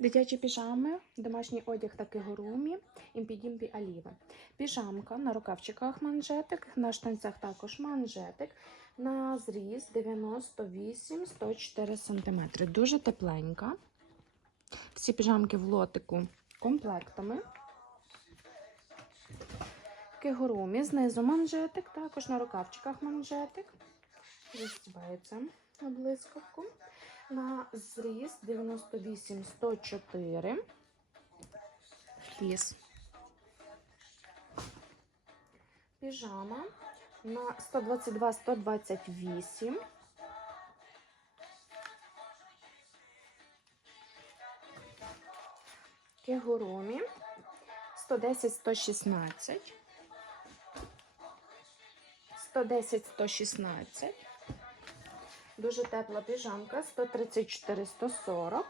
Дитячі піжами, домашній одяг та кигурумі, імпі-дімпі аліва. Піжамка на рукавчиках манжетик, на штанцях також манжетик. На зріз 98-104 см. Дуже тепленька. Всі піжамки в лотику комплектами. Кигурумі, знизу манжетик, також на рукавчиках манжетик. Застібається на блискавку. На зріз 98-104. Фліс. Піжама на 122-128. Кегурумі 110-116. 110-116. Дуже тепла піжамка 134-140.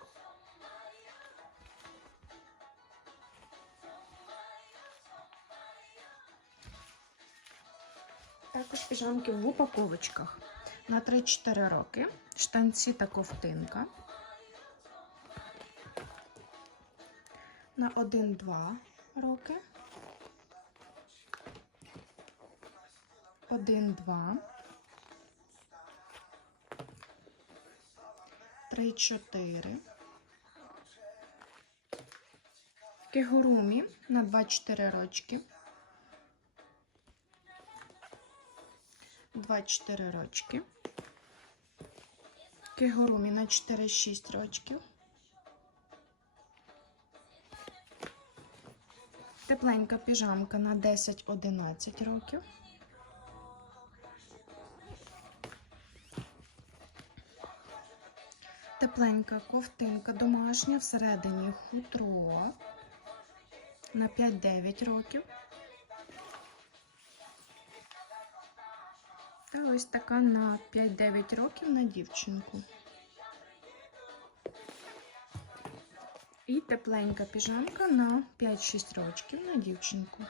Також піжамки в упаковочках на 3-4 роки. Штанці та ковтинка. На 1-2 роки. 1-2. 3-4. Кигурумі на 2-4 рочки. 2-4 рочки. Кигурумі на 4-6 рочків. Тепленька піжамка на 10-11 років. Тепленька ковтинка домашня, всередині хутро на 5-9 років. Та ось така на 5-9 років на дівчинку. І тепленька піжамка на 5-6 років на дівчинку.